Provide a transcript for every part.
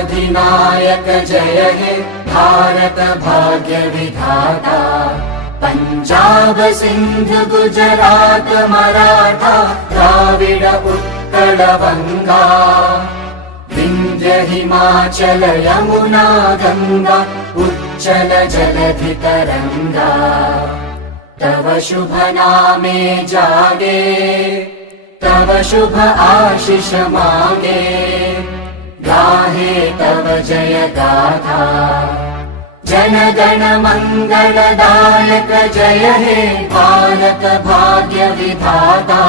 अधिनायक जय हे भारत भाग्य विधाता। पंजाब सिंध गुजरात मराठा द्राविड उत्कल बंगा, विंध्य हिमाचल यमुना गंगा उच्चल जलधि तरंगा। तव शुभ नामे जागे, तव शुभ आशीष मांगे, गाहे तव जय गाथा। जन गण मंगलदायक जय हे भारत भाग्य विधाता।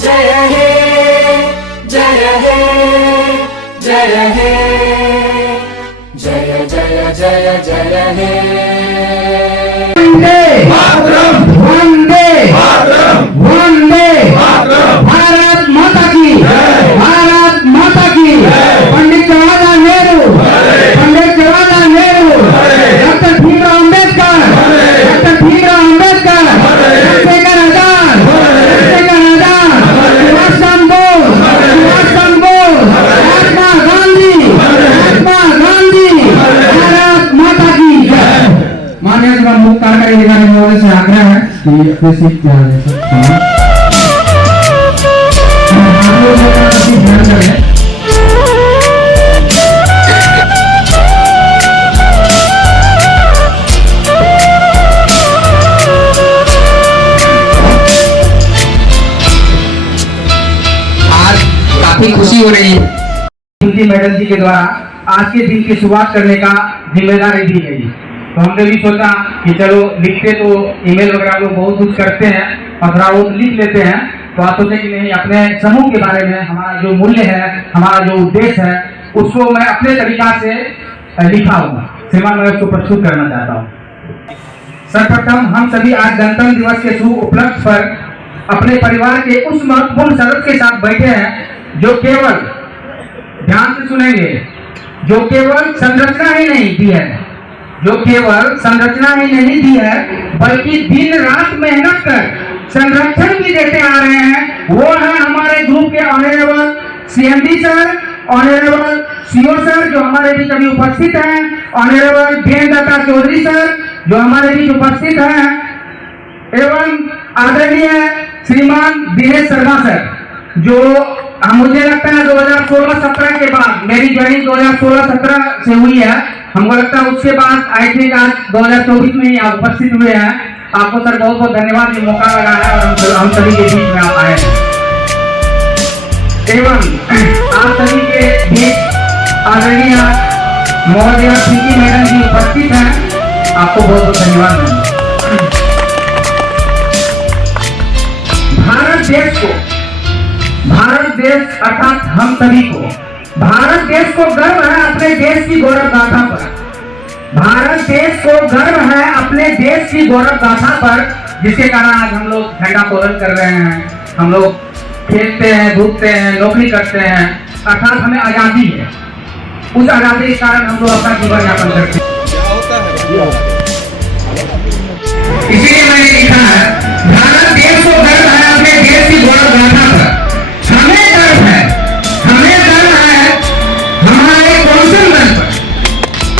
जय हे जय हे जय हे जय जय जय जय हे। वंदे मातरम, वंदे मातरम, वंदे मातरम। भारत माता की जय, भारत माता की जय। Pandit Jawaharlal Nehru, Pandit Jawaharlal Nehru, doctor Bhimrao Ambedkar, doctor Bhimrao Ambedkar, Chandrashekhar Azad, Chandrashekhar Azad, Subhash Chandra Bose, Subhash Chandra Bose, Mahatma Gandhi, Mahatma Gandhi. भारत माता की जय। माननीय मुख्य कार्यकारी अधिकारी महोदय से आग्रह है कि अपने सीट पे आ जाए सर। आप लोग ध्यान करें। आज काफी खुशी हो रही है। मैडम जी के द्वारा आज के दिन की शुरुआत करने का जिम्मेदारी दी गई, तो हमने भी सोचा कि चलो लिखते तो ईमेल वगैरह लोग बहुत कुछ करते हैं और थोड़ा बहुत लिख लेते हैं, तो आप सोचे कि नहीं अपने समूह के बारे में हमारा जो मूल्य है, हमारा जो उद्देश्य है, उसको मैं अपने तरीका से लिखा हूँ। श्रीमान मैं उसको प्रस्तुत करना चाहता हूँ। सर्वप्रथम हम सभी आज गणतंत्र दिवस के शुभ उपलक्ष्य पर अपने परिवार के उस महत्वपूर्ण सदस्य के साथ बैठे हैं जो केवल, ध्यान से सुनेंगे, जो केवल संरचना ही नहीं दी है, जो केवल संरचना ही नहीं दी है बल्कि दिन रात मेहनत कर संरक्षण भी देते आ रहे हैं। वो है हमारे ग्रुप के honourable CMD sir, honourable CO sir जो हमारे बीच अभी उपस्थित हैं, ऑनरेबल जयंत दत्ता चौधरी सर जो हमारे बीच उपस्थित हैं, एवं आदरणीय श्रीमान दिनेश शर्मा सर जो मुझे लगता है 2016-17 के बाद, मेरी ज्वाइनिंग 2016-17 से हुई है, हमको लगता है उसके बाद आई थिंक आज 2024 में ही आप उपस्थित हुए हैं। आपको सर बहुत बहुत धन्यवाद, ये मौका लगा है और हम सभी के बीच में आप आए हैं। एवं आप सभी के बीच आदरणीय महोदय प्रीति मैडम जी उपस्थित हैं, आपको बहुत बहुत धन्यवाद। भारत देश अर्थात हम सभी को, भारत देश को गर्व है अपने देश की गौरव गाथा पर। भारत देश को गर्व है अपने देश की गौरव गाथा पर, जिसके कारण आज हम लोग झंडा तोलन कर रहे हैं, हम लोग खेलते हैं, धूपते हैं, नौकरी करते हैं, अर्थात हमें आजादी है। उस आजादी के कारण हम लोग अपना जीवन यापन करते हैं। इसीलिए मैंने लिखा है भारत देश को गर्व है अपने देश की गौरव गाथा पर। हमें गर्व है हमारे कौशल बल पर,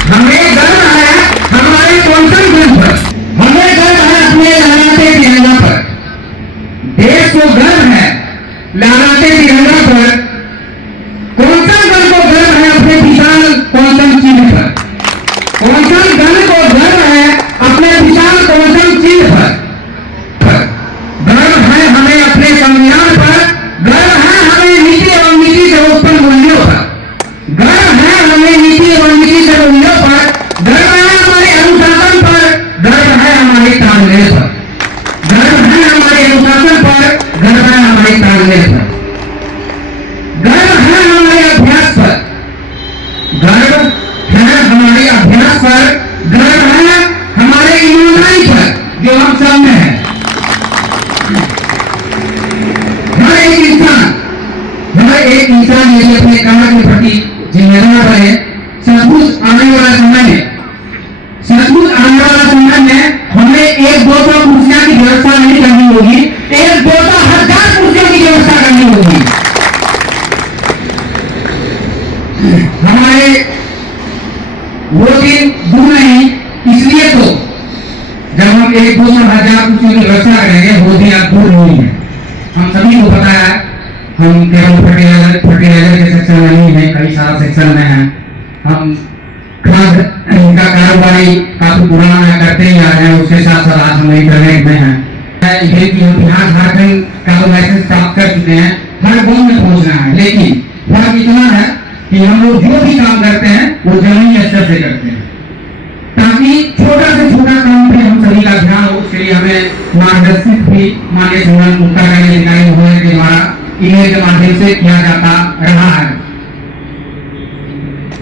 हमें गर्व है हमारे कौशल बल पर, हमें गर्व है अपने लहराते तिरंगा पर। देश को गर्व है लहराते तिरंगा पर, कौशल बल को गर्व है अपने विशाल कौशल चिन्ह पर, कौशल बल को गर्व है अपने विशाल कौशल चिन्ह पर, गर्व है हमें अपने संविधान पर, गर्व है हमें नीति एवं नीति से उत्पन्न मूल्यों पर, गर्व है हमें नीति एवं नीति से मूल्यों पर, गर्व है हमारे अनुशासन पर, गर्व है हमारे तालमेल पर, गर्व है हमारे अनुशासन पर, गर्व है हमारे तालमेल पर, गर्व है हमारे अभ्यास पर, गर्व है हमारे अभ्यास पर, गर्व है हमारे ईमानदारी पर जो हम सब में है। हर एक इंसान यदि अपने काम के प्रति जिम्मेदार रहे, सचमुच आने वाला समय में हमें 1-2 कुर्सियां की व्यवस्था नहीं करनी होगी, 1-2 हजार कुर्सियों की व्यवस्था करनी होगी। हमारे वो दिन दूर नहीं, इसलिए तो जब हम 1-2 कुछ की व्यवस्था करेंगे वो दिन अब दूर नहीं है। हम सभी को पता है, हम केवल फर्टिलाइजर के सेक्शन में नहीं है, कई सारा सेक्शन में है। हम खाद का कारोबारी काफी पुराना करते ही आ रहे हैं, उसके साथ साथ आज हम इंटरनेट में हैं। ये कि हम बिहार झारखंड का लाइसेंस प्राप्त कर चुके हैं, हर गांव में पहुंचना है, लेकिन फर्क इतना है कि हम लोग जो भी काम करते हैं वो जमीनी स्तर से करते हैं, ताकि छोटा से छोटा काम पे हम सभी का ध्यान हो। इसके लिए हमें मार्गदर्शित भी माननीय श्रीमान उत्तरकार्य अधिकारी महोदय के द्वारा ईमेल के माध्यम से किया जाता रहा है।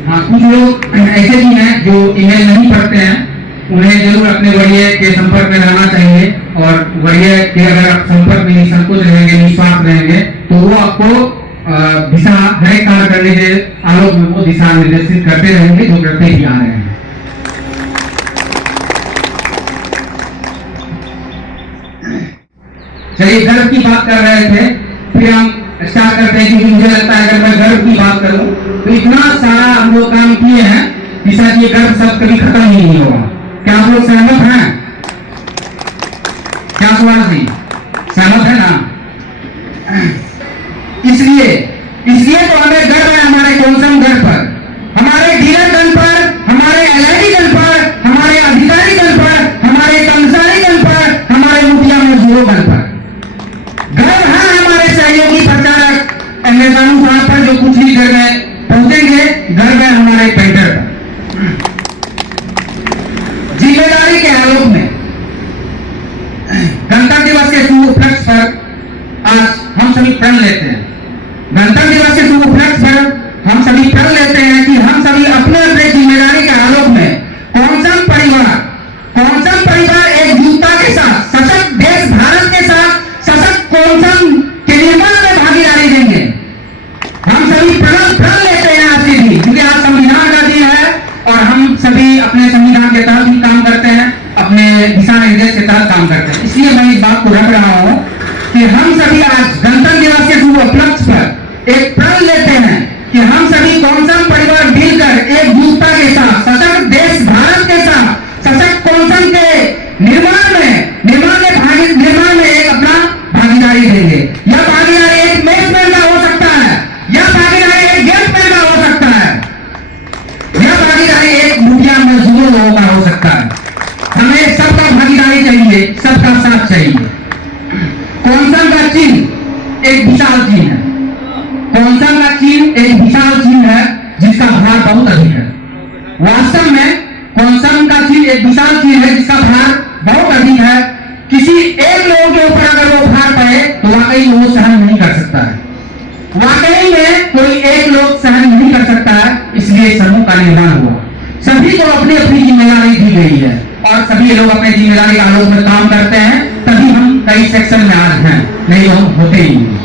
हाँ, कुछ लोग ऐसे भी हैं जो ईमेल नहीं पढ़ते हैं, उन्हें जरूर अपने वरीय के संपर्क में रहना चाहिए, और वरीय के अगर आप संपर्क में निसंकोच रहेंगे, निस्वार्थ रहेंगे, तो वो आपको दिशा हर एक कार्य करने के आलोक में वो दिशा निर्देशित करते रहेंगे, जो करते ही आ रहे हैं। चलिए, गर्व की बात कर रहे थे, फिर हम स्टार्ट करते हैं, क्योंकि मुझे लगता है अगर मैं गर्व की बात करूं तो इतना सारा हम लोग काम किए हैं कि शायद ये गर्व सब कभी खत्म ही नहीं होगा। क्या आप लोग सहमत हैं? क्या सुभाष जी सहमत है ना? इसलिए तो हमें गर्व है हमारे कौनसम गढ़ पर, हमारे डीलर गण पर, हमारे एलआईडी गण पर, हमारे अधिकारी गण पर, हमारे कर्मचारी गण पर, हमारे मुखिया मजदूरों गण पर। गर्व है हमारे सहयोगी प्रचारक अंग्रेजानू साहब पर, जो कुछ ही घर में पहुंचेंगे। गर्व है हमारे पेंटर पर। जिम्मेदारी के आलोक में गणतंत्र दिवस के शुभ उपलक्ष्य पर आज हम सभी प्रण लेते हैं। गणतंत्र दिवस के शुभ उपलक्ष्य पर हम सभी प्रण लेते हैं कि हम सभी अपने अपने जिम्मेदारी के आलोक में कौनसम परिवार एकजुटता के साथ सशक्त देश भारत के साथ सशक्त कौनसम के निर्माण में भागीदारी देंगे। हम सभी प्रण लेते हैं आज के दिन, क्योंकि आज संविधान का दिन है और हम सभी अपने संविधान के तहत ही काम करते हैं, अपने दिशा निर्देश के तहत काम करते हैं। इसलिए मैं इस बात को रख रहा हूं कि हम सभी आज गणतंत्र दिवस के शुभ उपलक्ष्य पर एक प्रण लेते हैं कि हम सभी कौनसम परिवार मिलकर एकजुटता के साथ सशक्त देश भारत के साथ सशक्त कौनसम के निर्माण में एक अपना भागीदारी देंगे। यह भागीदारी एक मैचमैन का हो सकता है, यह भागीदारी एक गेटमैन का हो सकता है, यह भागीदारी एक मुखिया मजदूरों लोगों का हो सकता है। हमें सबका भागीदारी चाहिए, सबका साथ चाहिए। कौनसम का चिन्ह एक विशाल चिन्ह है, कौनसम का चिन्ह एक विशाल चिन्ह है जिसका भार बहुत अधिक है। वास्तव में कौनसम का चिन्ह एक विशाल चिन्ह है जिसका भार बहुत अधिक है। किसी एक लोगों के ऊपर अगर वो भार पड़े तो वाकई वो सहन नहीं कर सकता है, वाकई में कोई एक लोग सहन नहीं कर सकता है। इसलिए समूह का निर्माण हुआ, सभी को अपनी अपनी जिम्मेदारी दी गई है और सभी लोग अपने जिम्मेदारी के आलोक में काम करते हैं, तभी हम कई सेक्शन में आज हैं, नहीं तो हम होते ही नहीं।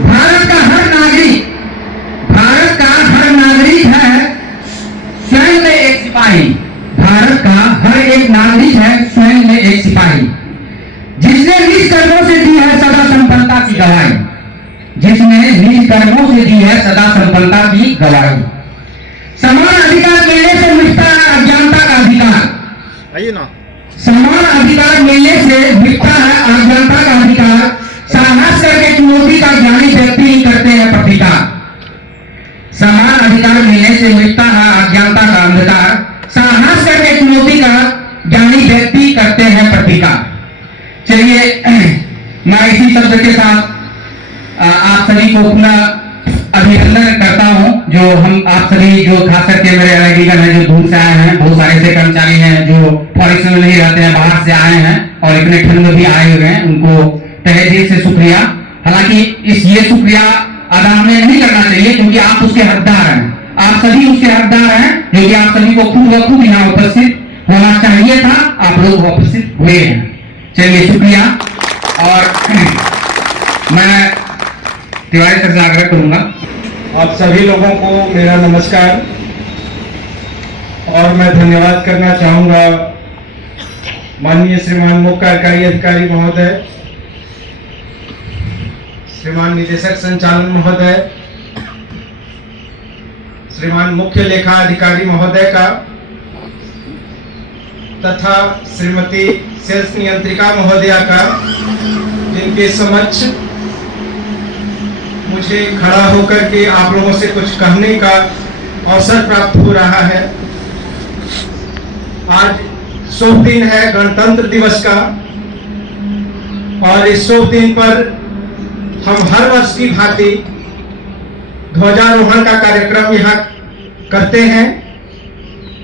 भारत का हर नागरिक है स्वयं में एक सिपाही। भारत का हर एक नागरिक है स्वयं में एक सिपाही, जिसने निज कर्मों से दी है सदा संपन्नता की गवाही, जिसने निज कर्मों से दी है सदा संपन्नता की गवाही। समान अधिकार मिलने से मिटता है अज्ञानता का अधिकार। आइए ना। समान अधिकार मिलने से मिटता है अज्ञानता का अधिकार। साहस करके चुनौती का ज्ञानी व्यक्ति ही करते हैं प्रतिकार। समान अधिकार मिलने से मिटता है अज्ञानता का अंधकार। साहस करके चुनौती का ज्ञानी व्यक्ति करते हैं प्रतिकार। चलिए, मैं इसी शब्द के साथ आप सभी को पुनः अभिनंदन करता हूं। जो हम आप सभी जो खास करके मेरे एलआईडीगण हैं, जो दूर से आए हैं, बहुत सारे ऐसे कर्मचारी हैं जो फॉरेस्ट में नहीं रहते हैं, बाहर से आए हैं और इतने ठंड में भी आए हुए हैं, उनको तहे दिल से शुक्रिया। हालांकि ये शुक्रिया अदा हमें नहीं करना चाहिए, क्योंकि आप उसके हकदार हैं, आप सभी उसके हकदार हैं, क्योंकि आप सभी को खुद यहाँ उपस्थित होना चाहिए था, आप लोग उपस्थित हुए हैं। चलिए, शुक्रिया। और मैं तिवारी सर से आग्रह करूंगा, आप सभी लोगों को मेरा नमस्कार और मैं धन्यवाद करना चाहूंगा माननीय श्रीमान मुख्य कार्यकारी अधिकारी महोदय, श्रीमान निदेशक संचालन महोदय, श्रीमान मुख्य लेखा अधिकारी महोदय का तथा श्रीमती सेल्स नियंत्रिका महोदया का, जिनके समक्ष मुझे खड़ा होकर के आप लोगों से कुछ कहने का अवसर प्राप्त हो रहा है। आज शुभ दिन है गणतंत्र दिवस का, और इस शुभ दिन पर हम हर वर्ष की भांति ध्वजारोहण का कार्यक्रम यहाँ करते हैं,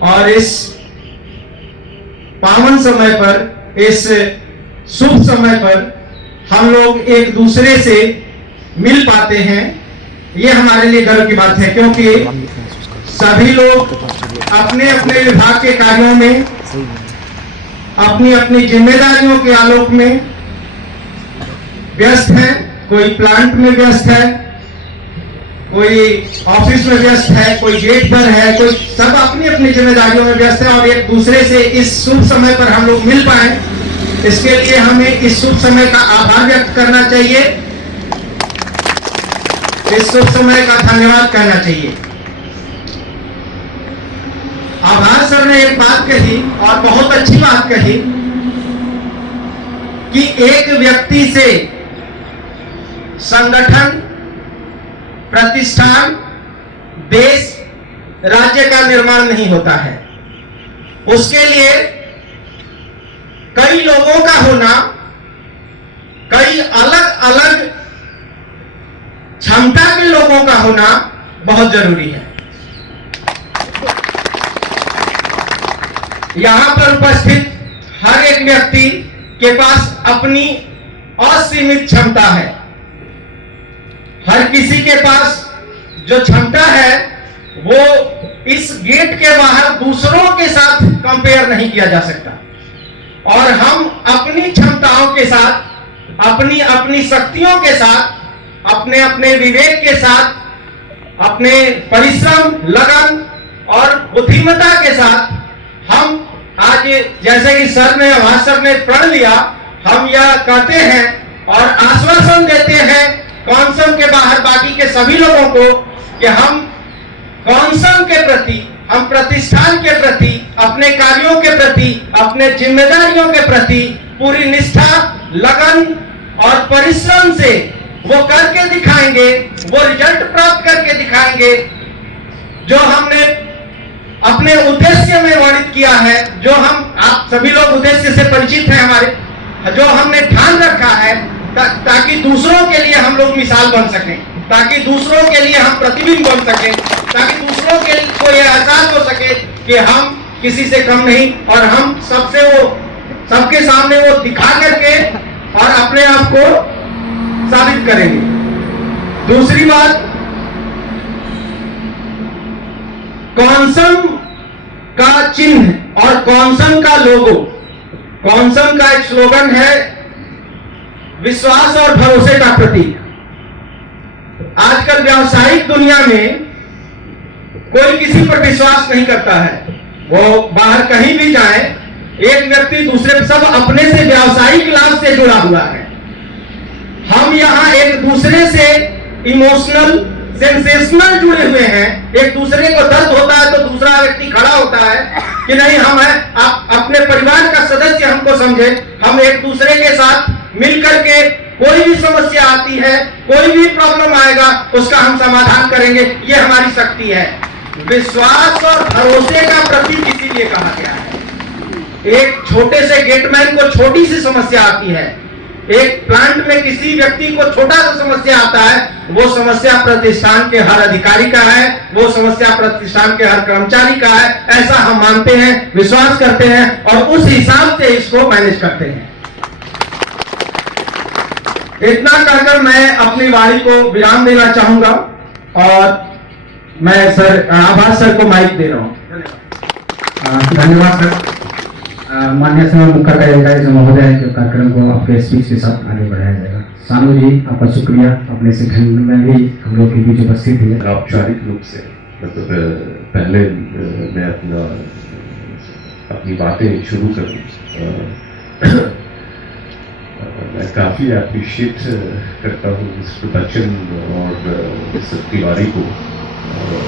और इस पावन समय पर, इस शुभ समय पर हम लोग एक दूसरे से मिल पाते हैं। ये हमारे लिए गर्व की बात है, क्योंकि सभी लोग अपने अपने विभाग के कार्यों में, अपनी अपनी जिम्मेदारियों के आलोक में व्यस्त हैं। कोई प्लांट में व्यस्त है, कोई ऑफिस में व्यस्त है, कोई गेट पर है, कोई सब अपनी अपनी जिम्मेदारियों में व्यस्त है, और एक दूसरे से इस शुभ समय पर हम लोग मिल पाए, इसके लिए हमें इस शुभ समय का आभार व्यक्त करना चाहिए, इस शुभ समय का धन्यवाद करना चाहिए। आभार सर ने एक बात कही, और बहुत अच्छी बात कही, कि एक व्यक्ति से संगठन, प्रतिष्ठान, देश, राज्य का निर्माण नहीं होता है। उसके लिए कई लोगों का होना, कई अलग अलग क्षमता के लोगों का होना बहुत जरूरी है। यहां पर उपस्थित हर एक व्यक्ति के पास अपनी असीमित क्षमता है। हर किसी के पास जो क्षमता है वो इस गेट के बाहर दूसरों के साथ कंपेयर नहीं किया जा सकता, और हम अपनी क्षमताओं के साथ, अपनी अपनी शक्तियों के साथ, अपने अपने विवेक के साथ, अपने परिश्रम, लगन और बुद्धिमत्ता के साथ हम आज, जैसे कि सर ने, आभार सर ने प्रण लिया, हम यह कहते हैं और आश्वासन देते हैं कौंसम के बाहर बाकी के सभी लोगों को कि हम कौंसम के प्रति, हम प्रतिष्ठान के प्रति, अपने कार्यों के प्रति, अपने जिम्मेदारियों के प्रति पूरी निष्ठा, लगन और परिश्रम से वो करके दिखाएंगे, वो रिजल्ट प्राप्त करके दिखाएंगे जो हमने अपने उद्देश्य में वर्णित किया है, जो हम, आप सभी लोग उद्देश्य से परिचित हैं हमारे, जो हमने ठान रखा है, ताकि दूसरों के लिए हम लोग मिसाल बन सकें, ताकि दूसरों के लिए हम प्रतिबिंब बन सकें, ताकि दूसरों के को यह एहसास हो सके कि हम किसी से कम नहीं, और हम सबसे, वो सबके सामने वो दिखा करके और अपने आप को साबित करेंगे। दूसरी बात, कौंसम का चिन्ह और कौंसम का लोगो, कौंसम का एक स्लोगन है, विश्वास और भरोसे का प्रतीक। आजकल व्यावसायिक दुनिया में कोई किसी पर विश्वास नहीं करता है। वो बाहर कहीं भी जाए, एक व्यक्ति दूसरे, सब अपने से व्यावसायिक लाभ से जुड़ा हुआ है। हम यहाँ एक दूसरे से इमोशनल, सेंसेशनल जुड़े हुए हैं। एक दूसरे को दर्द होता है तो दूसरा व्यक्ति खड़ा होता है कि नहीं, हम है, आप अपने परिवार का सदस्य हमको समझे, हम एक दूसरे के साथ मिलकर के कोई भी समस्या आती है, कोई भी प्रॉब्लम आएगा, उसका हम समाधान करेंगे। ये हमारी शक्ति है। विश्वास और भरोसे का प्रतीक इसीलिए कहा गया है। एक छोटे से गेटमैन को छोटी सी समस्या आती है, एक प्लांट में किसी व्यक्ति को छोटा सा समस्या आता है, वो समस्या प्रतिष्ठान के हर अधिकारी का है, वो समस्या प्रतिष्ठान के हर कर्मचारी का है। ऐसा हम मानते हैं, विश्वास करते हैं, और उस हिसाब से इसको मैनेज करते हैं। इतना कहकर मैं अपनी वाणी को विराम देना चाहूंगा, और मैं सर, आभार सर को माइक दे रहा हूं। धन्यवाद सर। माननीय श्रीमान मुख्य कार्यकारी महोदय के कार्यक्रम को आपके स्पीच के साथ आगे बढ़ाया जाएगा। सानू जी, आपका शुक्रिया, अपने से खंड में भी हम लोग के बीच उपस्थित हुए। औपचारिक रूप से, मतलब पहले मैं अपनी बातें शुरू करूँ। मैं काफ़ी अप्रिशिएट करता हूँ मिस्टर बच्चन और मिस्टर तिवारी को,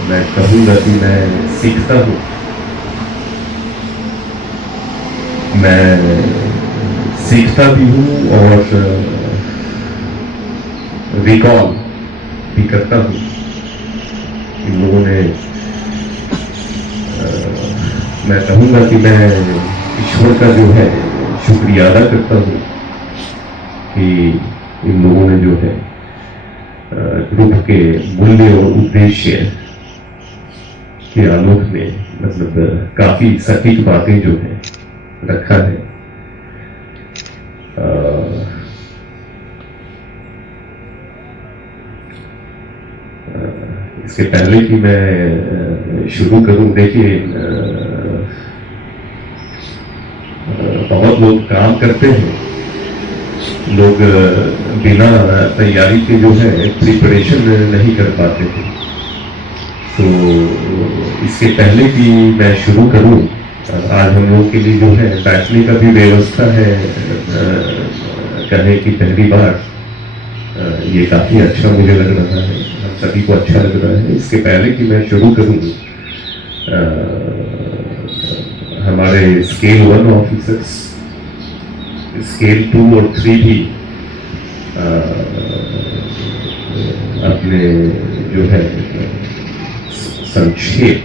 मैं कहूँगा कि मैं सीखता हूँ, मैं सीखता भी हूँ और रिकॉल भी करता हूँ। इन लोगों ने मैं कहूँगा कि मैं ईश्वर का जो है शुक्रिया अदा करता हूँ कि इन लोगों ने जो है ग्रुप के मूल्य और उद्देश्य के आलोक में मतलब काफी सटीक बातें जो है रखा है। इसके पहले कि मैं शुरू करूं, देखिए बहुत लोग काम करते हैं, लोग बिना तैयारी के जो है प्रिपरेशन नहीं कर पाते थे। तो इसके पहले कि मैं शुरू करूं, आज हम लोग के लिए जो है बैठने का भी व्यवस्था है। कहें कि पहली बार ये काफी अच्छा मुझे लग रहा है, हम सभी को अच्छा लग रहा है। इसके पहले कि मैं शुरू करूं, हमारे स्केल 1 ऑफिसर्स, स्केल 2 और 3 भी अपने जो है संक्षेप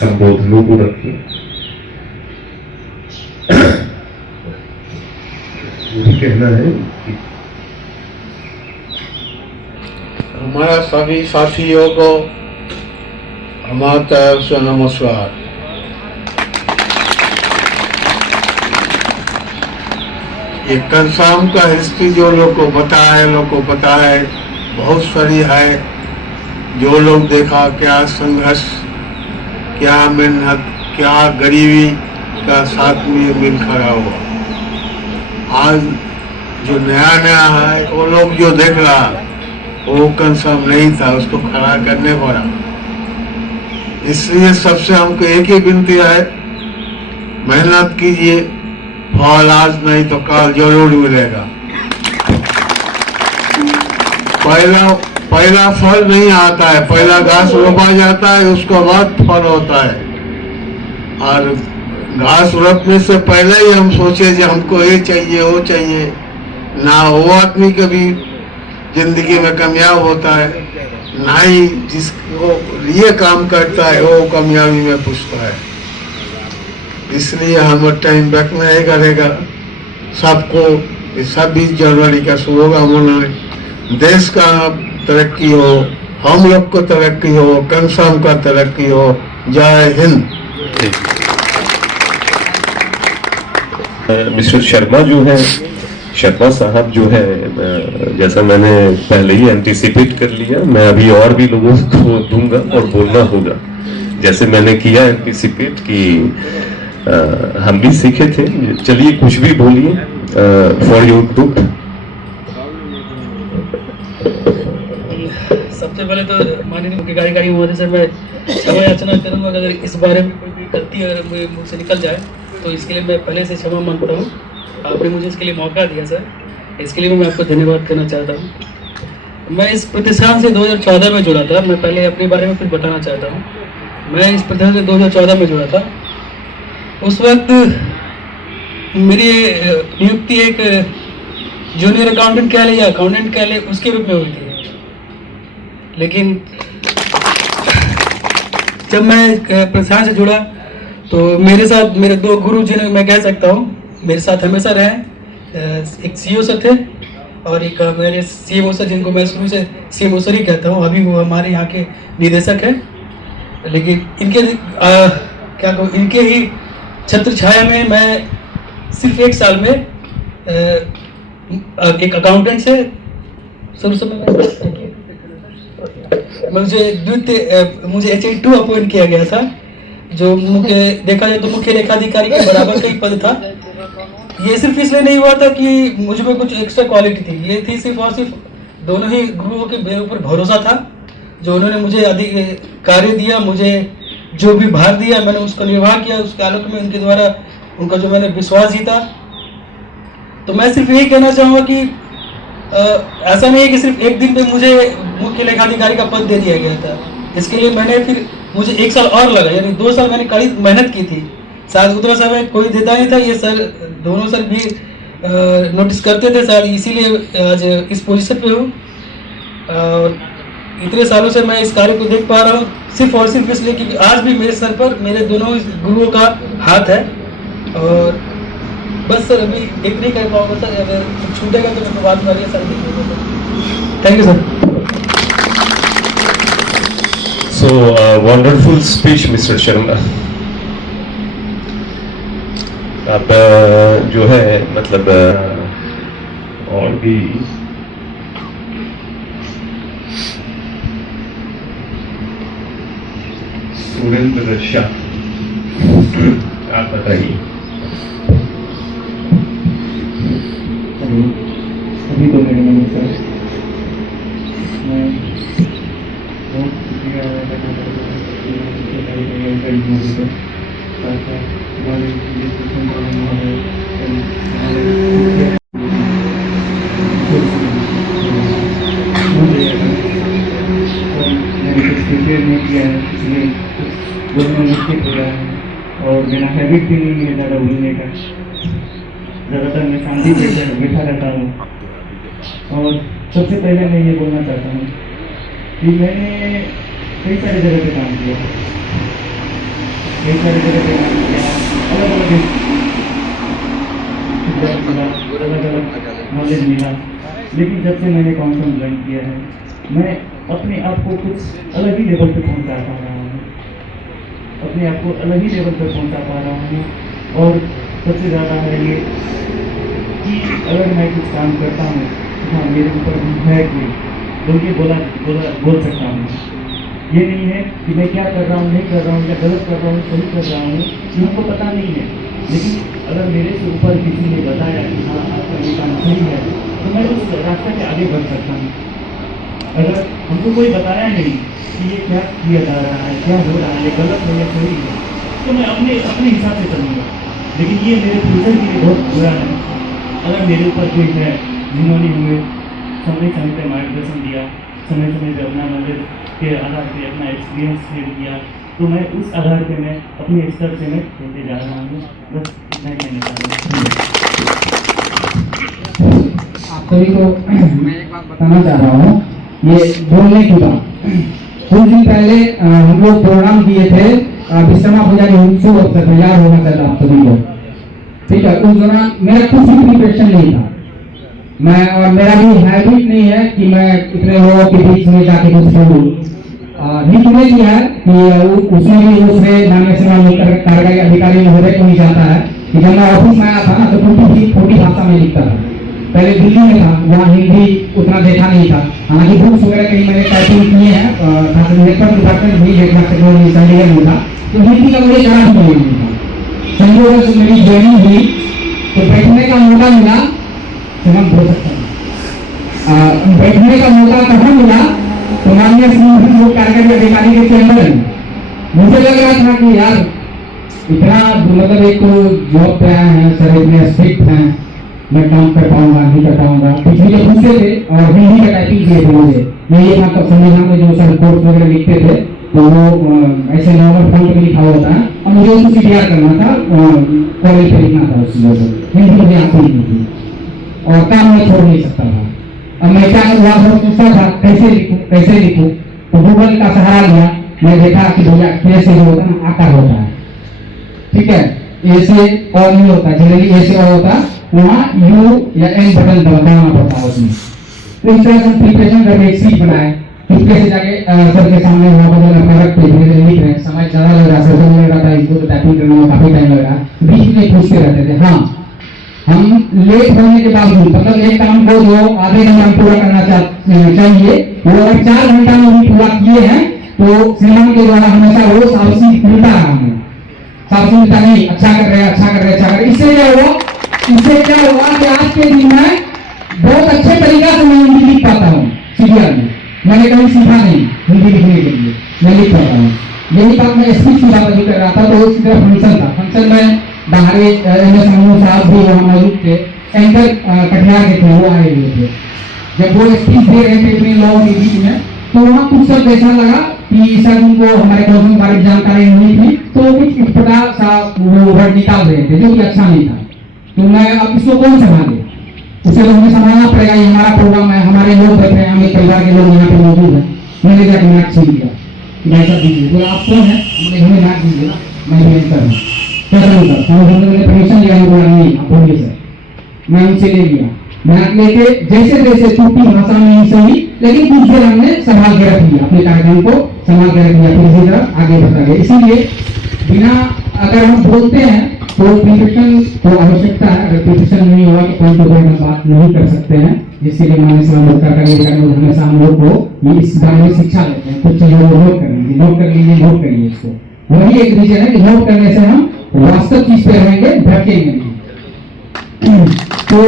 संबोधनों को रखें। मुझे कहना है कि हमारा सभी साथियों को हमारी तरफ से नमस्कार। ये कंसाम का हिस्ट्री जो लोग को पता है बहुत सारी है। जो लोग देखा क्या संघर्ष, क्या मेहनत, क्या गरीबी का साथ में मिल खड़ा हुआ। आज जो नया है वो लोग जो देख रहा वो कंसाम नहीं था, उसको खड़ा करने पड़ा। इसलिए सबसे हमको एक ही विनती है, मेहनत कीजिए, फल आज नहीं तो कल जरूर मिलेगा। पहला फल नहीं आता है, पहला घास रोपा जाता है, उसके बाद फल होता है। और घास रोपने से पहले ही हम सोचे कि हमको ये चाहिए वो चाहिए ना, वो आदमी कभी जिंदगी में कामयाब होता है, ना ही जिसको लिए काम करता है वो कामयाबी में पूछता है। इसलिए हम टाइम बैक नहीं करेगा। सबको 26 जनवरी का शुभकामनाएं। देश का तरक्की हो, हम लोग को तरक्की हो, कंसाम का तरक्की हो। जय हिंद। मिस्टर शर्मा जो है, शर्मा साहब जो है, जैसा मैंने पहले ही एंटीसिपेट कर लिया, मैं अभी और भी लोगों को दूंगा और बोलना होगा। जैसे मैंने किया एंटीसिपेट कि हम भी सीखे थे। चलिए कुछ भी बोलिए फॉर योर ग्रुप। सबसे पहले तो माननीय मुख्य कार्यकारी महोदय से मैं क्षमा याचना करूंगा अगर इस बारे में कोई भी गलती अगर मुझसे निकल जाए तो इसके लिए मैं पहले से क्षमा मांगता हूँ। आपने मुझे इसके लिए मौका दिया सर, इसके लिए मैं आपको धन्यवाद करना चाहता हूँ। मैं इस प्रतिष्ठान से 2014 में जुड़ा था। मैं पहले अपने बारे में कुछ बताना चाहता हूँ। मैं इस प्रतिष्ठान से 2014 में जुड़ा था। उस वक्त मेरी नियुक्ति एक जूनियर अकाउंटेंट कह ले या अकाउंटेंट कह ले उसके रूप में हुई थी। लेकिन जब मैं प्रतिष्ठान से जुड़ा तो मेरे साथ मेरे 2 गुरु जिन्हें मैं कह सकता हूँ मेरे साथ हमेशा रहे। एक सीईओ सर थे और एक मेरे सीएमओ सर, जिनको मैं शुरू से सीएमओ सर ही कहता हूँ। अभी वो हमारे यहाँ के निदेशक हैं। लेकिन इनके क्या कहूँ, इनके ही छत्र छाया में मैं सिर्फ 1 साल में एक अकाउंटेंट से शुरू से मुझे HL2 अपॉइंट किया गया था, जो मुख्य देखा जाए तो मुख्य लेखाधिकारी के बराबर का ही पद था। ये सिर्फ इसलिए नहीं हुआ था कि मुझ में कुछ एक्स्ट्रा क्वालिटी थी, ये थी सिर्फ और सिर्फ दोनों ही गुरुओं के मेरे ऊपर भरोसा था। जो उन्होंने मुझे अधिक कार्य दिया, मुझे जो भी भार दिया, मैंने उसका निर्वाह किया। उसके आलोक में उनके द्वारा उनका जो मैंने विश्वास जीता। तो मैं सिर्फ यही कहना चाहूँगा कि ऐसा नहीं है कि सिर्फ एक दिन पे मुझे मुख्य लेखाधिकारी का पद दे दिया गया था। इसके लिए मैंने फिर मुझे 1 साल और लगा, यानी 2 साल मैंने कड़ी मेहनत की थी। शायद उतना समय कोई देता नहीं था, ये सर दोनों सर भी नोटिस करते थे शायद, इसीलिए आज इस पोजीशन पे हूँ। इतने सालों से मैं इस कार्य को देख पा रहा हूँ, सिर्फ और सिर्फ इसलिए क्योंकि आज भी मेरे सर पर मेरे दोनों गुरुओं का हाथ है। और बस सर अभी एक नहीं कर पाऊंगा सर, अगर कुछ छूटेगा तो मैं बात करिए सर, देख लूँगा sir. Thank you sir. So wonderful speech, Mr. Sharma. अब जो है मतलब और भी सुरेंद्र शाह, आप बताइए। अभी तो मेरे मन सर मैं बहुत शुक्रिया नहीं किया है, इसलिए बोलना मुश्किल हो रहा है और मेरा हैबिट भी नहीं है ज़्यादा बोलने का। ज़्यादातर मैं शांति से बैठा रहता हूँ। और सबसे पहले मैं ये बोलना चाहता हूँ कि मैंने कई सारी जगह पे काम किया, कई सारी जगह पे काम किया, अलग अलग नॉलेज मिला। लेकिन जब से मैंने काउंसिल ज्वाइन किया है, मैं अपने आप को कुछ अलग ही लेवल पे पहुंचा पा रहा हूँ, अपने आप को अलग ही लेवल पे पहुंचा पा रहा हूँ। और सबसे ज़्यादा है ये कि अगर मैं कुछ काम करता हूँ, हाँ मेरे ऊपर है कोई बोल के बोल सकता हूँ। ये नहीं है कि मैं क्या कर रहा हूँ, नहीं कर रहा हूँ, क्या गलत कर रहा हूँ, सही कर रहा हूँ, ये हमको पता नहीं है। लेकिन अगर मेरे से ऊपर किसी ने बताया कि हाँ आपका ये काम सही है, तो मैं उस रास्ते पे आगे बढ़ सकता हूँ। अगर हमको कोई बताया नहीं कि ये क्या किया जा रहा है, क्या हो रहा है, ये गलत है या सही है, तो मैं अपने हिसाब से चलूँगा। लेकिन ये मेरे फ्यूचर के लिए बहुत बुरा है। अगर मेरे ऊपर कोई है जिन्होंने हमें समय समय पर मार्गदर्शन दिया, समय समय पर अपना नॉलेज के आधार पर अपना एक्सपीरियंस शेयर किया, तो मैं उस आधार पर मैं अपने स्तर से मैं चलते जा रहा हूँ। बस इतना ही कहना चाहता हूँ। आप सभी को मैं एक बात बताना चाह रहा हूँ, ये बोलने की बात। कुछ दिन पहले हम लोग प्रोग्राम किए थे विश्वकर्मा पूजा के उत्सव अवसर पर, याद होना चाहिए आप सभी को, ठीक है। उस दौरान मेरा कुछ भी प्रिपरेशन नहीं था, मैं और मेरा भी हैबिट नहीं है कि मैं इतने लोगों के बीच में जाके कुछ बोलूं। हित में किया है कि उसमें भी उससे नामे से कार्यकारी अधिकारी महोदय को नहीं जाता है कि जब मैं ऑफिस में आया था ना तो छोटी भाषा में लिखता था। पहले दिल्ली में था, वहाँ हिंदी उतना देखा नहीं था। हालांकि बुक्स वगैरह कहीं मैंने टाइपिंग किए हैं, नेटवर्क डिपार्टमेंट भी नेटवर्क टेक्नोलॉजी चंडीगढ़ में था, तो हिंदी का मुझे ज़्यादा नहीं था। संयोग से मेरी ज्वाइनिंग हुई तो बैठने का मौका मिला, तो हम बोल सकते हैं बैठने का मौका कहाँ मिला, तो माननीय श्री कार्यकारी अधिकारी के चैम्बर में मुझे लग रहा था कि यार इतना मतलब एक तो जॉब पे आए हैं सर, इतने स्ट्रिक्ट हैं, मैं काम कर पाऊंगा नहीं कर पाऊंगा। कुछ मुझे पूछते थे और हिंदी का टाइपिंग किए थे मुझे। ये था तब संविधान में जो सर कोर्स वगैरह लिखते थे तो वो ऐसे नॉर्मल फॉन्ट में लिखा होता है और मुझे उसको सीडीआर करना था, कॉलेज पे लिखना था उस चीज़ों को। हिंदी मुझे आती नहीं थी और काम मैं छोड़ नहीं सकता था। अब मैं क्या सोचता था कैसे लिखूं, तो गूगल का सहारा लिया। मैं देखा कि भैया कैसे जो होता है आकार होता है, ठीक है, ऐसे और नहीं होता, जनरली ऐसे और होता, वहाँ यू या एन बटन दबाना पड़ता है उसमें। तो इस तरह से प्रिपरेशन करके एक सीट बनाए, चुपके से जाके सर के सामने वहाँ पर अपना रख के धीरे लिख रहे हैं। समय ज़्यादा लग रहा है, सर लग रहा था, इसको तो टाइपिंग करने में काफ़ी टाइम लग रहा है। बीच में पूछते रहते थे। हाँ, हम लेट होने के बावजूद मतलब एक काम को जो आधे घंटे में पूरा करना चाहिए, वो अगर 4 घंटा में भी पूरा किए हैं तो श्रीमान के द्वारा हमेशा वो सावसी मिलता रहा हमें, सावसी मिलता नहीं, अच्छा कर रहे। इससे क्या हुआ कि आज के दिन में बहुत अच्छे तरीका से मैं हिंदी लिख पाता हूँ। सीरियल में मैंने कभी सीखा नहीं हिंदी लिखने के लिए, मैं लिख पाता हूँ। यही बात मैं स्पीच की बात कर रहा था, तो उसी तरह फंक्शन में बाहरी साहब भी वहाँ मौजूद थे, एंकर कटिहार के थे, वो आए हुए थे। जब वो स्पीच दे रहे थे इतने लोगों के बीच में, तो वहाँ कुछ सब ऐसा लगा कि सर उनको हमारे कौशल के बारे में जानकारी नहीं थी, तो कुछ इस प्रकार सा वो वर्ड निकाल रहे थे जो कि अच्छा नहीं था। तो मैं अब इसको कौन संभाले, उसे तो हमें संभालना पड़ेगा। ये हमारा प्रोग्राम है, हमारे लोग बैठे हैं, हमारे परिवार के लोग यहाँ पे मौजूद हैं। मैंने जाकर मैच छीन लिया, भाई साहब दीजिए, बोला आप कौन है, हमने हमें मैच दीजिए ना, मैं एंकर हूँ, क्या करूँ सर, मैंने परमिशन लिया, बोला नहीं आप बोलिए सर। मैं उनसे ले लिया, मैच लेके जैसे जैसे टूटी भाषा में ही सही, लेकिन कुछ देर हमने संभाल के रख लिया, अपने कार्यक्रम को संभाल के रख लिया, फिर इसी तरह आगे बढ़ता गया। इसीलिए बिना अगर हम बोलते हैं तो प्रिपरेशन तो आवश्यकता है, अगर प्रिपरेशन नहीं होगा तो कोई हम बात नहीं कर सकते हैं, जिसके लिए माननीय सभामुख का कार्यक्रम हमेशा हम लोग को ये इस बारे में शिक्षा देते हैं। कुछ चीजों को नोट कर लीजिए, नोट कर लीजिए, नोट करिए इसको, वही एक रीजन है कि नोट करने से हम वास्तव चीज पे रहेंगे, भटकेंगे नहीं। तो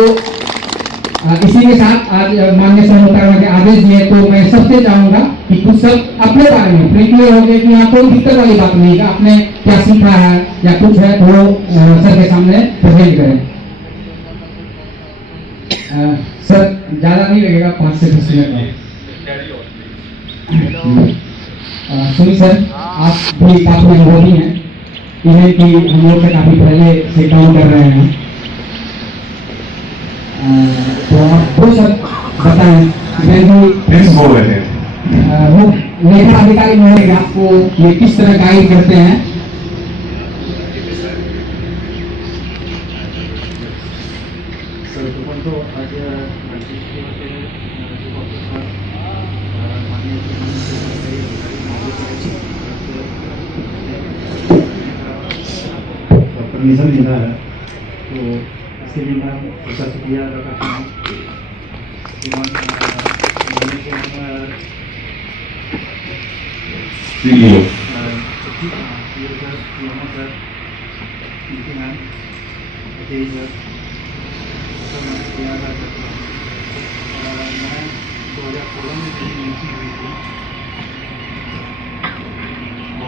इसी के साथ आज माननीय सभामुख के आदेश दिए, तो मैं सबसे चाहूंगा कि कुछ सब अपने बारे में क्लियर हो गए कि यहाँ कोई दिक्कत वाली बात नहीं है, आपने क्या सीखा है या कुछ है तो सर के सामने प्रेजेंट करें। सर ज्यादा नहीं लगेगा, 5 से 10 मिनट। सुनिए सर, आप भी काफी अनुभवी हैं, इन्हें कि हम लोग से काफी पहले से काम कर रहे हैं, तो आप वो सब बताएं। बोल रहे हैं वो लेखा अधिकारी महोदय आपको ये किस तरह गाइड करते हैं? परमिशन मिला है, तो इसके लिए मैं उसका शुक्रिया अदा करता हूँ।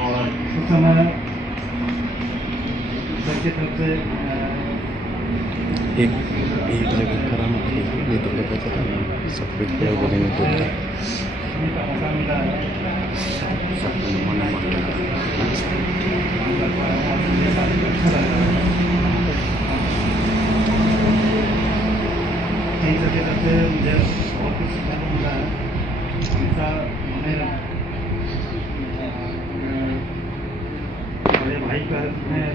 और उस समय सर की तरफ से एक जगह खड़ा मत लीजिए, नहीं तो पता चला ना सब कुछ क्या बोलेंगे तो मौका मिला है। सबको मन कहीं सर की तरफ से मुझे बहुत कुछ सीखने को मिला है, हमेशा मैंने बड़े भाई का मैं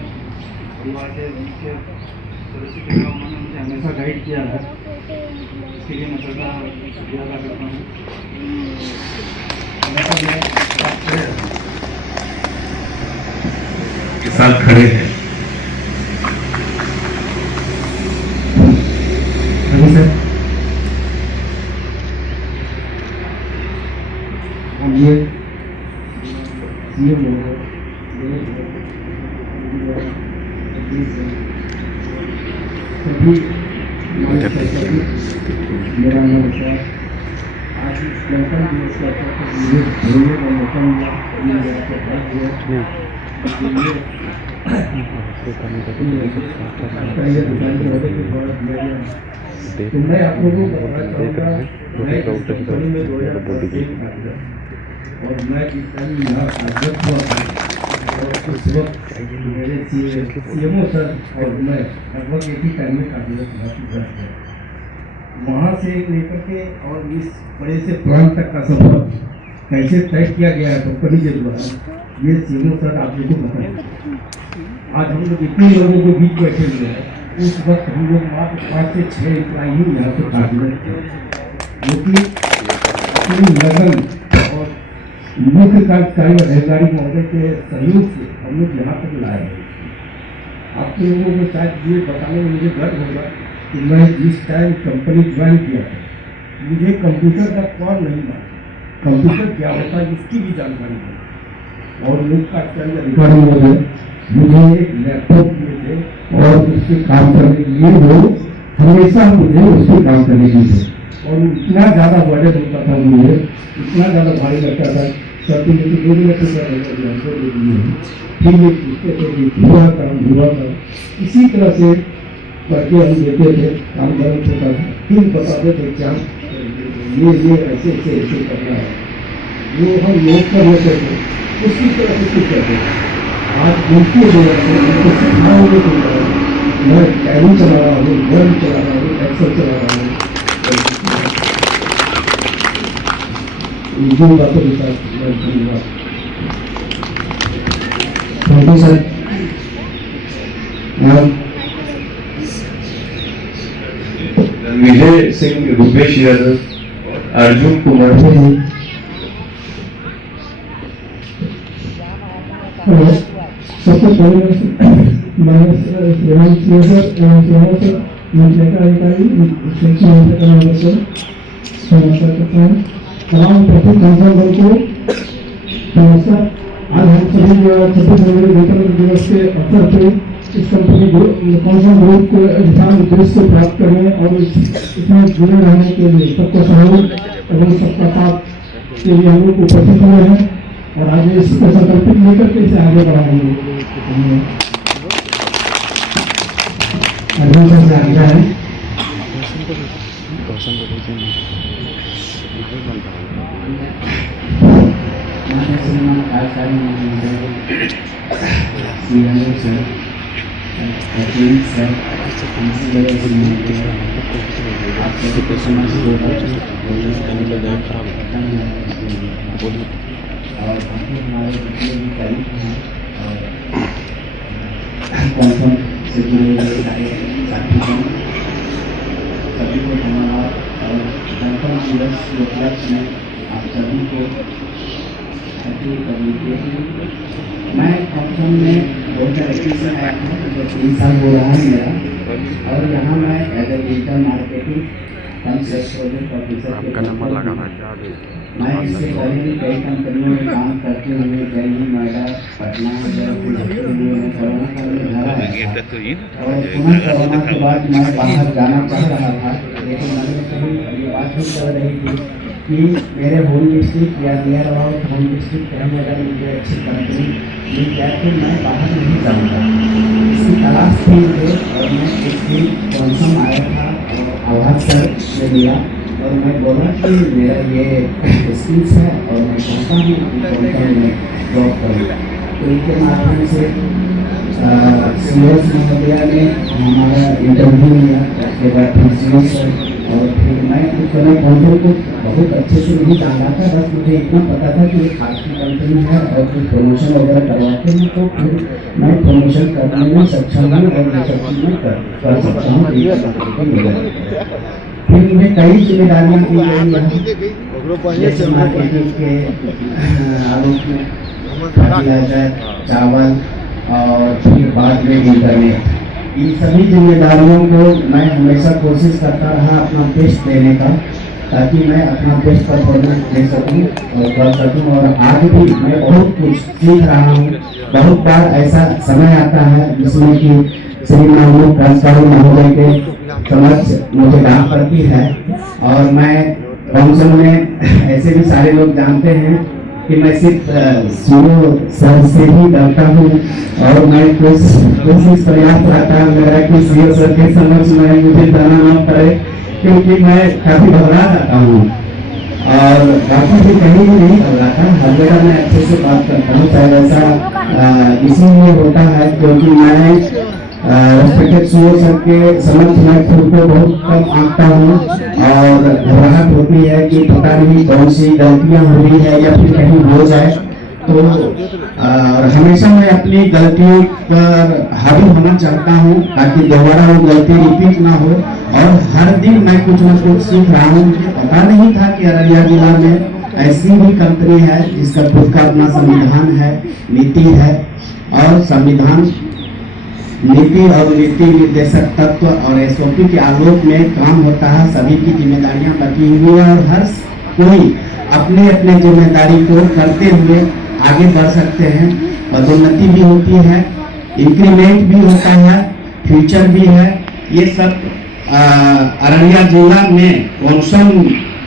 परिवार के सदस्य के लिए उन्होंने मुझे हमेशा गाइड किया है, इसके लिए मैं सर का शुक्रिया अदा करता हूँ। के साथ खड़े हैं। सर मेरा नाम है, आज इस गणतंत्र दिवस के अवसर पर मुझे बोलने का मौका मिला, तो मैं आप लोगों को बताना चाहूँगा, मैं इस कंपनी में 2003 में आया और मैं जिस टाइम यहाँ अध्यक्ष हुआ और उस वक्त मेरे CMO सर और मैं लगभग एक ही टाइम में कार्यरत हुआ। वहाँ से लेकर के और इस बड़े से प्लान तक का सफर कैसे तय किया गया है कंपनी के द्वारा, ये CMO सर आप लोगों को बताएंगे। आज हम लोग इतने लोगों को बीच बैठे हुए हैं, उस वक्त हम लोग मात्र 5 से 6 इम्प्लाई ही यहाँ से कार्यरत थे, जो कि अपनी लगन और मुख्य कार्यकारी अधिकारी महोदय के सहयोग से हम लोग यहाँ तक लाए हैं। आप लोगों को शायद ये बताने में मुझे गर्व होगा कि मैं जिस टाइम कंपनी ज्वाइन किया था, मुझे कंप्यूटर का कौन नहीं माना, कंप्यूटर क्या होता है इसकी भी जानकारी है। और मुख्य कार्यकारी अधिकारी महोदय मुझे एक लैपटॉप दिए थे और उसके काम करने के लिए वो हमेशा मुझे उस पर काम करने के लिए, और इतना ज़्यादा बर्डन होता था मुझे, इतना ज़्यादा भारी लगता था, सर्टिफिकेट दे दिया तो क्या फिर ये पूछते थे कि पूरा काम इसी तरह से करके हम देते थे, काम करना होता था, फिर बताते थे क्या ये ऐसे ऐसे ऐसे करना है। जो हम योग कर लेते थे उसकी तरह कुछ करते थे। आज उनकी जगह से उनको सिखाओगे तो मैं टैली चला रहा हूँ, वर्ड चला रहा हूँ, एक्सेल चला रहा हूँ, जो बातों के साथ मैं करूँगा। Thank you sir. Vijay Singh, Rupesh Yadav, Arjun Kumar. सबसे पहले मैं श्रीमान सर मंत्रिका अधिकारी शिक्षा मंत्री का नमस्कार करता हूँ। तमाम प्रथम संसद दल को नमस्कार। आज हम सभी 26 जनवरी गणतंत्र दिवस के अवसर पर इस कंपनी कौशल ग्रुप को अधिकार उद्देश्य प्राप्त करने और इसमें जुड़े रहने के लिए सबका सहयोग एवं सबका साथ के लिए हम लोग उपस्थित हुए हैं और आज इसको संकल्पित लेकर के इसे आगे बढ़ाएंगे। और हमारे जितने भी तारीफ हैं और से जुड़े हुए सारे साथी हैं, सभी को धन्यवाद। और गणतंत्र दिवस के उपलक्ष्य में आप सभी को हैप्पी कम्युनिकेशन। मैं कॉन्फ्रेंस में 2021 से आया हूँ, जो 3 साल हो रहा है मेरा, और यहाँ मैं as a digital marketing project officer के नंबर लगा था। मैं इससे पहले भी कई कंपनियों में काम करते हुए दिल्ली, नोएडा, पटना में कोरोना काल में घर आया था और पुनः कोरोना के बाद मैं बाहर जाना चाह रहा था, लेकिन मैंने कभी ये बात नहीं कर रही थी कि मेरे होम डिस्ट्रिक्ट या नियर अबाउट होम डिस्ट्रिक्ट कहीं अगर मुझे अच्छी कंपनी मिल जाए तो मैं बाहर नहीं जाऊँगा। इसकी तलाश थी मुझे और मैं एक दिन कॉन्सम आया था और आवाज़ कर लिया और मैं बोला कि मेरा ये स्किल्स है और मैं चाहता हूँ कि कॉन्सम में जॉब करूँ। तो इनके माध्यम से सीएस महोदया ने हमारा इंटरव्यू लिया, उसके बाद फिर सीएस और फिर मैं उस समय कॉन्सम को बहुत अच्छे से नहीं जाना था, बस मुझे इतना पता था कि एक खास कंपनी है और कुछ प्रमोशन वगैरह करवाते हैं तो फिर मैं प्रमोशन करने में सक्षम हूँ और ये सब चीज़ मैं कर सकता हूँ। फिर मुझे कई जिम्मेदारियाँ दी गई, जैसे मार्केटिंग के आलोक में फर्टिलाइजर, चावल और फिर बाद में इंटरनेट। इन सभी जिम्मेदारियों को मैं हमेशा कोशिश करता रहा अपना बेस्ट देने का, ताकि मैं अपना बेस्ट परफॉर्मेंस दे सकूं और कर सकूं। और आज भी मैं बहुत कुछ सीख रहा हूं। बहुत बार ऐसा समय आता है जिसमें कि श्री महमूद कांसारी महोदय के समक्ष मुझे डांट पड़ती है और मैं काउंसिल में ऐसे भी सारे लोग जानते हैं कि मैं सिर्फ सुनो सर से ही डरता हूँ और मैं कोशिश प्रयास रहता है मेरा कि सीओ सर के समक्ष में मुझे जाना न पड़े, क्योंकि मैं काफी घबरा जाता हूँ और बाकी भी कहीं भी नहीं घबराता। हर जगह मैं अच्छे से बात करता हूँ, शायद ऐसा इसीलिए होता है क्योंकि मैं रेस्पेक्टेड सीओ सर के समक्ष मैं खुद को बहुत कम आंकता हूँ और घबराहट होती है कि पता नहीं कौन सी गलतियाँ हो रही है या फिर कहीं हो जाए। तो हमेशा मैं अपनी गलतियों पर हावी होना चाहता हूँ ताकि दोबारा वो गलती रिपीट ना हो। और हर दिन मैं कुछ न कुछ सीख रहा हूँ। मुझे पता नहीं था कि अररिया जिला में ऐसी भी कंपनी है जिसका खुद का अपना संविधान है, नीति है और संविधान नीति और नीति निर्देशक तत्व और एसओपी के आलोक में काम होता है। सभी की जिम्मेदारियां बटी हुई है और हर कोई अपने अपने जिम्मेदारी को करते हुए आगे बढ़ सकते हैं। पदोन्नति भी होती है, इंक्रीमेंट भी होता है, फ्यूचर भी है। ये सब अररिया जिला में कॉन्सम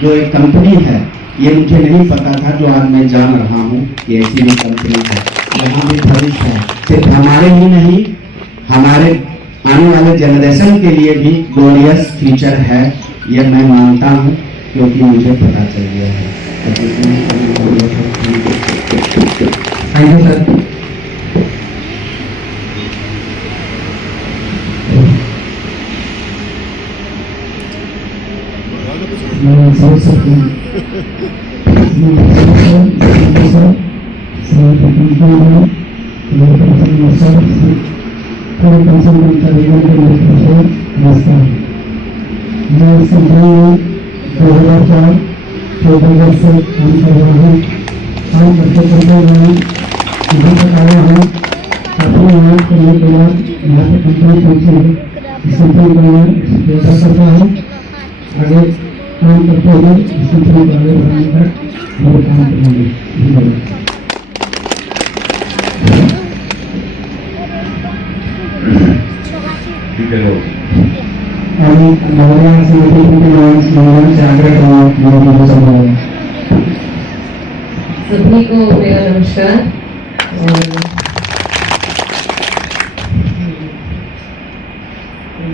जो एक कंपनी है ये मुझे नहीं पता था, जो आज मैं जान रहा हूँ कि ऐसी भी कंपनी है। यहाँ भी भविष्य है, सिर्फ हमारे ही नहीं हमारे आने वाले जनरेशन के लिए भी ग्लोरियस फ्यूचर है, ये मैं मानता हूँ क्योंकि मुझे पता चल गया है। Thank you sir. मैं समझ सकती हूँ मैं संस्थान में 2004 14 से काम कर रहा हूँ। काम करते करते मैं यहाँ तक आया हूँ। काफ़ी मेहनत करने के बाद यहाँ पे कंपनी पहुँची है। इस कंपनी को मैं व्यवसाय करता हूँ। आगे काम करते हुए इस कंपनी को आगे बढ़ाने तक और काम करेंगे। धन्यवाद। और महोदया समिति के नाम से आग्रह करूँगा। सभी को मेरा नमस्कार। और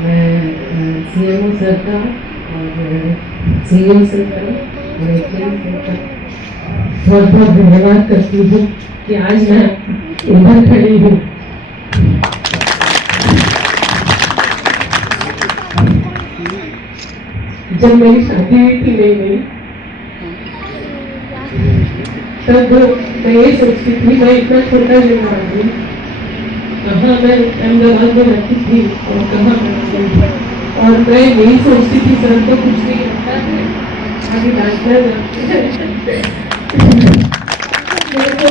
मैं सीएमओ सर का और सीएम सर का और एचएम सर का बहुत बहुत धन्यवाद करती हूँ कि आज मैं इधर खड़ी हूँ। जब मेरी शादी हुई थी नई नई, तब मैं ये सोचती थी मैं इतना छोटा जगह आ गई, कहाँ मैं अहमदाबाद में रहती थी और कहाँ मैं आ गई। और मैं यही सोचती थी सर तो कुछ नहीं होता है, आगे डॉक्टर मेरे को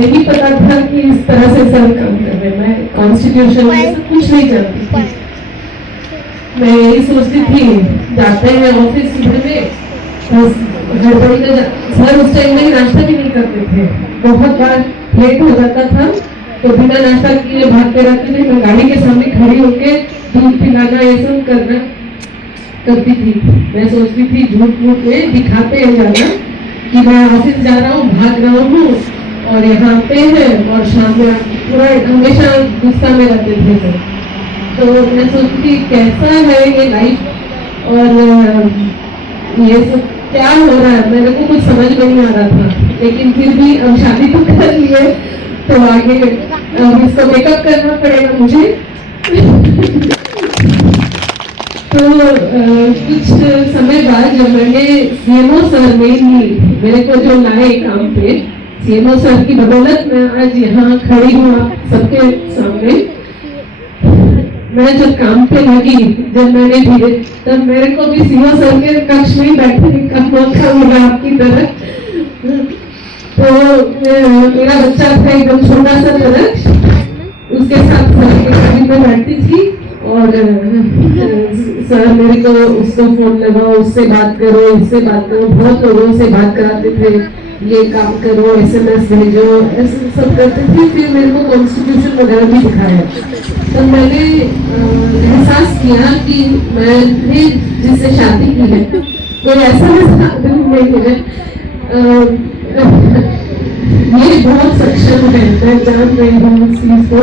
नहीं पता था कि इस तरह से सर काम कर रहे। मैं कॉन्स्टिट्यूशन में सब कुछ नहीं जानती थी। मैं यही सोचती थी जाते हैं ऑफिस सुबह में गड़बड़ी का सर उस टाइम में नाश्ता भी नहीं करते थे। बहुत बार लेट हो जाता था तो बिना नाश्ता किए भागते रहते थे। मैं गाड़ी के सामने खड़ी होके दूध पिलाना ये सब करना करती थी। मैं सोचती थी झूठ मूठ में दिखाते हैं जाना कि मैं ऑफिस जा रहा हूँ, भाग रहा हूँ और यहाँ आते हैं और शाम में पूरा हमेशा गुस्सा में रहते थे सर। तो मैं सोचती थी कैसा है ये लाइफ और ये सब क्या हो रहा है, मेरे को कुछ समझ में नहीं आ रहा था। लेकिन फिर भी अब शादी तो कर लिए तो आगे इसको मेकअप करना पड़ेगा मुझे। तो कुछ समय बाद जब मैंने सीएमओ सर मेरे को जो लाए काम पे, सीएमओ सर की बदौलत मैं आज यहाँ खड़ी हूँ आप सबके सामने। मैं जब काम पे लगी, जब मैंने धीरे, तब मेरे को भी सीएमओ सर के कक्ष में बैठने का मौका मिला आपकी तरह। तो मेरा बच्चा था एकदम छोटा सा तरह, उसके साथ सर के करीब में बैठती थी और सर मेरे को उसको फोन लगाओ, उससे बात करो, इससे बात करो, बहुत लोगों से बात कराते थे, ये काम करो, SMS भेजो, ऐसे सब करते थे। फिर मेरे को कॉन्स्टिट्यूशन वगैरह भी दिखाया। तो मैंने एहसास किया कि मैंने जिससे शादी की है तो ऐसा नहीं है, ये बहुत सक्षम है, मैं जान रही हूँ इस चीज को।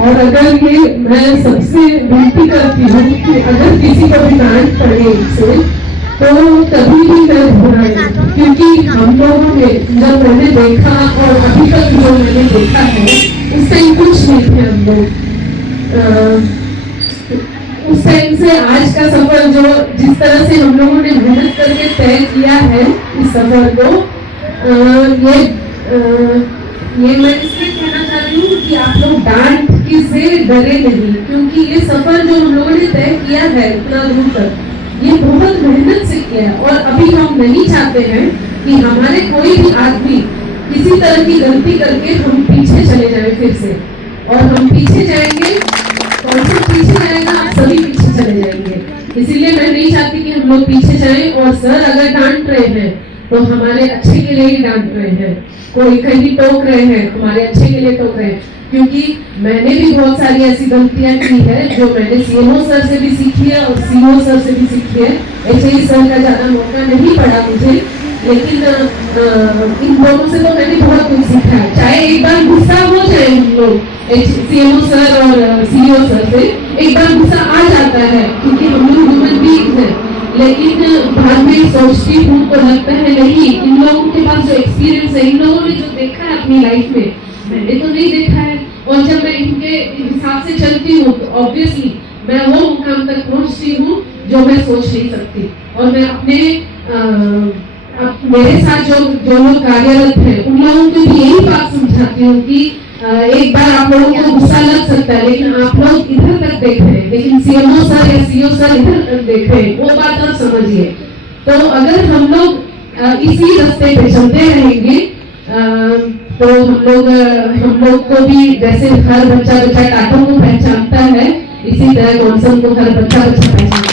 और अगर ये मैं सबसे विनती करती हूँ कि अगर किसी को भी डांट पड़े इससे तो कभी भी मैं घबराए, क्योंकि हम लोगों ने जब मैंने देखा और अभी तक जो मैंने देखा है उस टाइम कुछ नहीं थे हम लोग। उस टाइम से आज का सफर जो जिस तरह से हम लोगों ने मेहनत करके तय किया है इस सफर को, ये मैं इसलिए कहना चाह रही हूँ कि आप लोग डांट से डरे नहीं, क्योंकि ये सफर जो हम लोगों ने तय किया है इतना दूर तक, ये बहुत मेहनत से किया है। और अभी हम नहीं चाहते हैं कि हमारे कोई भी आदमी किसी तरह की गलती करके हम पीछे चले जाए फिर से। और हम पीछे जाएंगे, कौन सा पीछे जाएगा, आप सभी पीछे चले जाएंगे। इसीलिए मैं नहीं चाहती कि हम लोग पीछे जाएं। और सर अगर डांट रहे हैं तो हमारे अच्छे के लिए ही डांट रहे हैं, कोई कहीं टोक रहे हैं हमारे अच्छे के लिए टोक रहे हैं। क्योंकि मैंने भी बहुत सारी ऐसी गलतियां की है जो मैंने सीएमओ सर से भी सीखी है और सीओ सर से भी सीखी है। HAE सर का ज्यादा मौका नहीं पड़ा मुझे, लेकिन इन दोनों से तो मैंने बहुत कुछ सीखा है। चाहे एक बार गुस्सा हो जाए हम लोग सीएमओ सर और सीओ सर से, एक बार गुस्सा आ जाता है क्योंकि हम लोग ह्यूमन बीइंग हैं। लेकिन बाद में सोचती हूँ तो लगता है नहीं, इन लोगों के पास जो एक्सपीरियंस है, इन लोगों ने जो देखा है अपनी लाइफ में, मैंने तो नहीं देखा है। और जब मैं इनके हिसाब से चलती हूँ तो ऑब्वियसली मैं वो मुकाम तक पहुँचती हूँ जो मैं सोच नहीं सकती। और मैं अपने मेरे साथ जो लोग कार्यरत हैं उन लोगों को भी यही बात समझाती हूँ कि एक बार आप लोगों को गुस्सा लग सकता है, लेकिन आप लोग इधर तक देख रहे हैं, लेकिन सीएमओ सर या सीओ सर इधर तक देख रहे हैं, वो बात आप समझिए। तो अगर हम लोग इसी रास्ते पे चलते रहेंगे तो हम लोग को भी, जैसे हर बच्चा टाटो को पहचानता है, इसी तरह कौनसन को हर बच्चा पहचानेगा।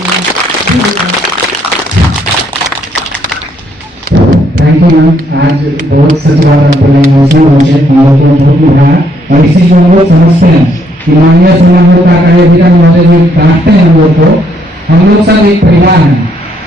थैंक यू मैम, आज बहुत सच बात आप बोले, इमोशनल मुझे हम लोग को बहुत लगा। और इसी जो हम लोग समझते हैं कि माननीय समारोह का कार्यविधान महोदय जो डांटते हैं हम लोग सब एक परिवार हैं,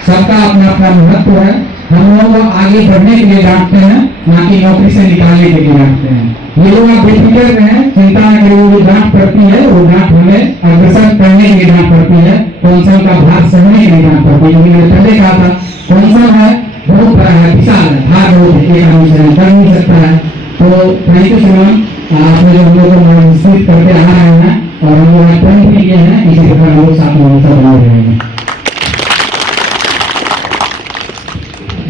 सबका अपना अपना महत्व है। हम लोग को आगे बढ़ने के लिए डांटते हैं, ना कि नौकरी से निकालने के लिए डांटते हैं। ये लोग आप बेफिक्र रहें, चिंता न करें, वो डांट पड़ती है, वो डांट हमें अग्रसर करने के लिए डांट पड़ती है, कौनसन का भार सहने के लिए डांट पड़ती है। क्योंकि मैंने पहले कहा था कौनसन है बहुत बड़ा है, विशाल है, भार बहुत है, एक आदमी से कर नहीं सकता है। तो थैंक यू श्रीमान, आपने जो हम लोग को विस्तृत करके आ रहे हैं और हम लोग भी किए हैं, इसी प्रकार हम लोग साथ में बना रहेंगे।